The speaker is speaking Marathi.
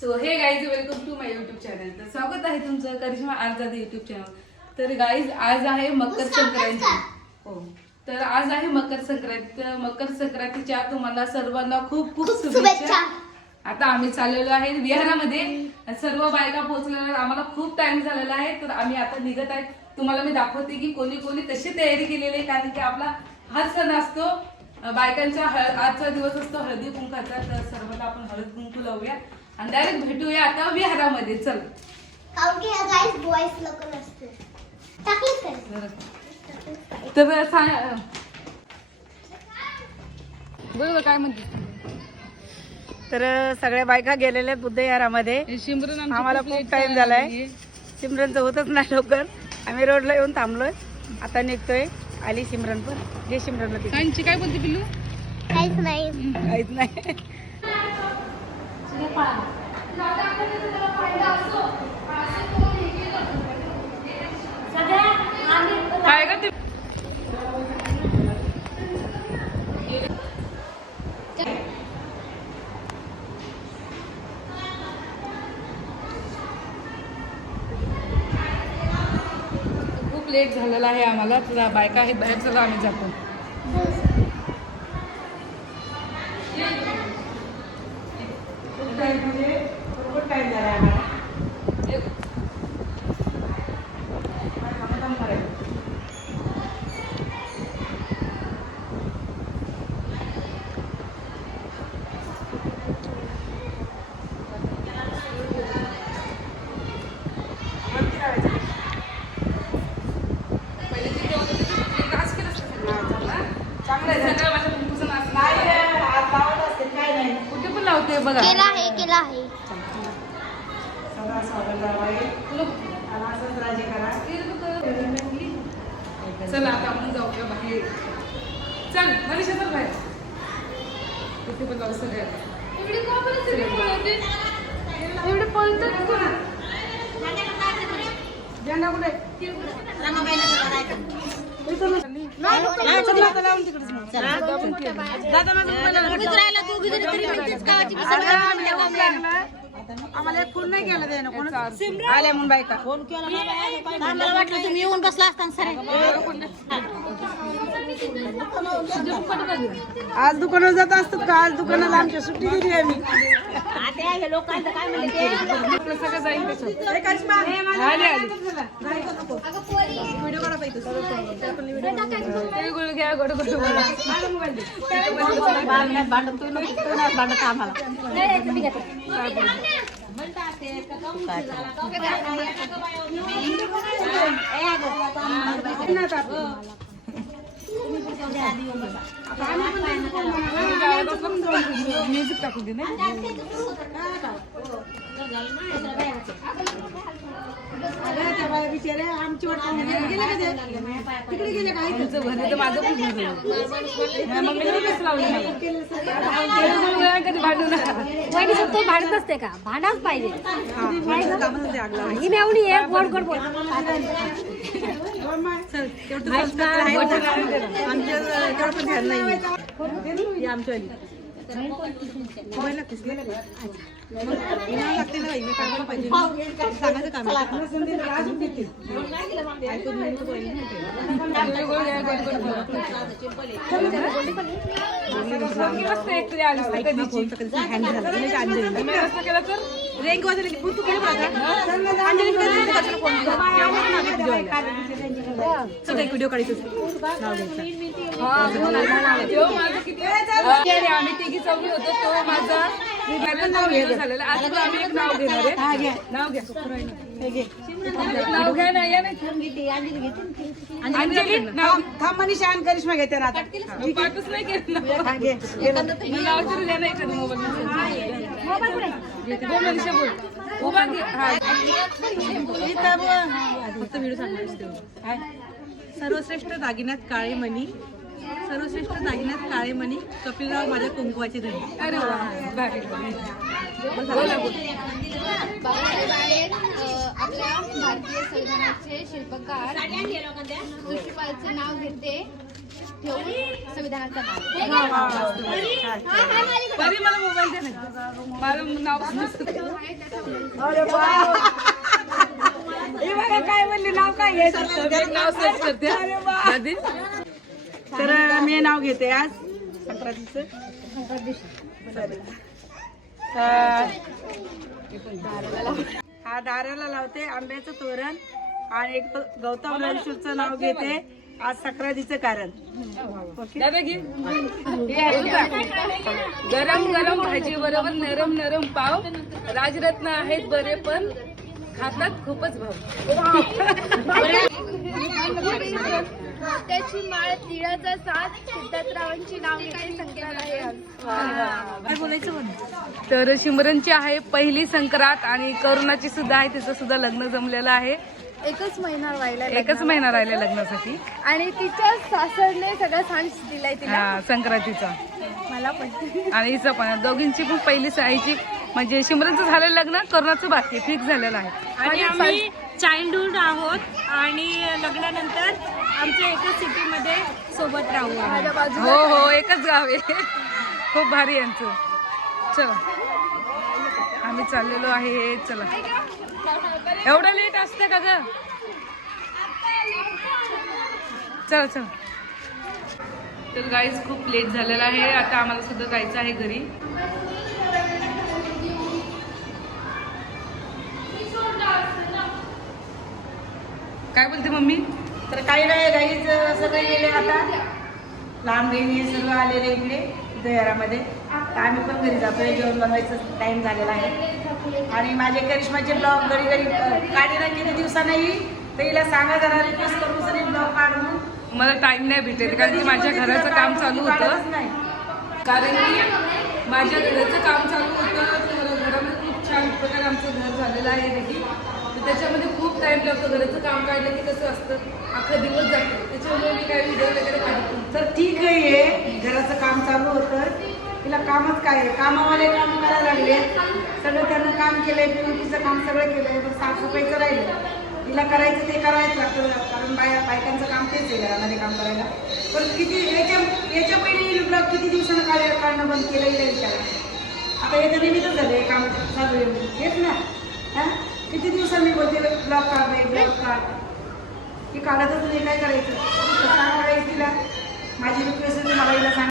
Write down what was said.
So hey guys welcome to my YouTube channel. तर स्वागत आहे तुमचं करिश्मा आरजाद युट्यूब चॅनल. तर गाईज आज आहे मकर संक्रांती. हो, तर आज आहे मकर संक्रांती. तर मकर संक्रांतीच्या तुम्हाला सर्वांना खूप खूप शुभेच्छा. आता आम्ही चाललेलो आहे विहारामध्ये. सर्व बायका पोहोचलेल्या, आम्हाला खूप टाइम झालेला आहे. तर आम्ही आता निघत आहे. तुम्हाला मी दाखवते की कोणी कोणी कशी तयारी केलेली आहे, कारण की आपला हा सण असतो बायकांचा. आजचा दिवस असतो हळदी कुंकाचा. तर सर्वांना आपण हळद कुंकू लावूया आणि डायरेक्ट भेटूया आता विहारामध्ये. चल. तर बरोबर काय म्हणते. तर सगळ्या बायका गेलेल्या बुद्धविहारामध्ये. सिमरन आम्हाला खूप टाइम झालाय. सिमरनचं होतच नाही लवकर. आम्ही रोडला येऊन थांबलोय. आता निघतोय. आली सिमरन पण. जे सिमरन सांची काय बोलते पिल्लू. काहीच नाही. काय ग ते. खूप लेट झालेला आहे आम्हाला. तर बायका आहेत बाहेर. चला आम्ही जातो. टाइम झालाय आम्हाला. कुठे पण लावते बघा. केला आहे. चला आता आपण जाऊया बाहेर. चल मनीषा चल बाहेर. कुठे पण जाऊ सगळ्यात. एवढे पळतात का. झेंडा कुठे. आम्हाला फोन नाही केला त्यानं. कोण आल्या म्हणून बायका फोन केला. मला वाटलं तुम्ही येऊन बसला असता सर. आज दुकानावर जात असतात का. आज दुकानाला आमच्या सुट्टी दिली आम्ही. लोकांचं काय म्हणते सगळं जाईल कसं. व्हिडिओ काढा पाहिजे. तिळगुळ घ्या. गोड गोड बोला. भांडत आम्हाला. म्युझिक टाकून दे ना. बिचारे आमची वाट गेले का ते. तिकडे गेले का. तुमचं घर तर माझं पूर्ण झालं. मग मी लगेच लावलं नाही. कधी भांडू नका. वहिनी तो भांडत असते का. भांडाच पाहिजे. ही मेवणी आहे. गोड गोड बोल. आमच्या पण ध्यान नाही. आमच्या लागते ना. मी काय पाहिजे सांगायचं काम. रेंग वाजवली तू केलं व्हिडिओ काढायचं. आम्ही तिघी चौघी होतो. तो माझा झालेला. आज आम्ही एक नाव घेणार आहे. नाव घ्या ना. या अंजली नाव. थांब मनीषा आणि करिश्मा घेते आता. पाठच नाही केलं. नाव तरी द्या ना एखादं मोबाईल. मनीषा बोल. उभा घे. फक्त व्हिडिओ सांगणार. सर्वश्रेष्ठ दागिन्यात काळे मणी. सर्वश्रेष्ठ दागिन्यात काळे मणी. कपिलराव माझ्या कुंकवाची धनी. अरे वा. आपल्या भारतीय संविधानाचे शिल्पकार शिशुपालचे नाव घेते. संविधानाचा बरी मला मोबाईल दे ना. माझं नाव काय म्हणली नाव काय घ्यायचं नाव सर्च करते दादी. तर मी नाव घेते आज संक्रांतीचं. हा दाराला लावते आंब्याचं तोरण आणि एक गौतम रणशूरचं नाव घेते आज संक्रांतीचं कारण. दादा घे. हे आहे बघा. गरम गरम भाजी बरोबर नरम नरम पाव. राजरत्न आहेत बरे पण खातात खूपच भाव. त्याची माळ तिळाचा साथ सिद्धार्थरावांची नाव घेते संक्रांत आहे आज. काय बोलायचं म्हणून तर सिमरनची आहे पहिली संक्रांत आणि करुणाची सुद्धा आहे. तिचं सुद्धा लग्न जमलेलं आहे. एकच महिना व्हायला एकच महिना राहिला लग्नासाठी आणि तिच्या सासरने सगळा सांज दिलाय तिला. हा संक्रांतीचा. मला पण आणि हिचं पण दोघींची पण पहिली साईची म्हणजे सिमरनचं झालेलं लग्न करुणाचं बाकी फिक्स झालेलं आहे. आणि आम्ही चाइल्डहुड आहोत आणि लग्नानंतर आमच्या एकाच सिटीमध्ये सोबत राहू. माझ्या बाजू हो हो एकच गाव आहे. खूप भारी यांचं. चला आम्ही चाललेलो आहे. चला एवढं लेट असतं का ग. चला चला. तर गाईज खूप लेट झालेला आहे. आता आम्हाला सुद्धा जायचं आहे घरी. काय बोलते मम्मी. तर काही नाही गाईच सगळे गेले आता. लहान बहिणी सगळं आलेले इकडे दयारामध्ये. तर आम्ही पण घरी जातोय. जेवण बनवायचं टाइम झालेला आहे. आणि माझे करिश्माचे ब्लॉग घरी घरी काढे ना किती दिवसांनी तर हिला सांगा जरा रिक्वेस्ट करून सर ब्लॉग काढून. मला टाइम नाही भेटत कारण की माझ्या घराचं काम चालू होतं. कारण की माझ्या घराचं काम चालू होतं. तर घरामध्ये खूप छान प्रकारे आमचं घर झालेलं आहे रेडी. तर त्याच्यामध्ये खूप टाइम लागतो. घराचं काम काढलं की कसं असतं अख्खा दिवस जातो. त्याच्यामुळे मी काही व्हिडिओ वगैरे काढत नाही. तर ठीक आहे घराचं काम चालू होतं. तिला कामच काय आहे कामावाले काम करायला लागले. सगळं त्यानं काम केलंय. पिवटीचं काम सगळं केलंय. पण साफसफाईचं राहिलं. तिला करायचं ते करायचं लागतं कारण बायकांचं काम तेच आहे घरामध्ये काम करायला. पण किती याच्या पहिले ब्लॉग किती दिवसानं काढणं बंद केलं हिला विचारा. आता याचं निमित्तच झालं हे काम चालू आहे हेच ना. हां किती दिवसांनी बोलते ब्लॉग काढ ब्लॉग काढ की काढतच नाही. काय करायचं सांगा तिला. माझी रिक्वेस्ट आहे मला हिला सांगा.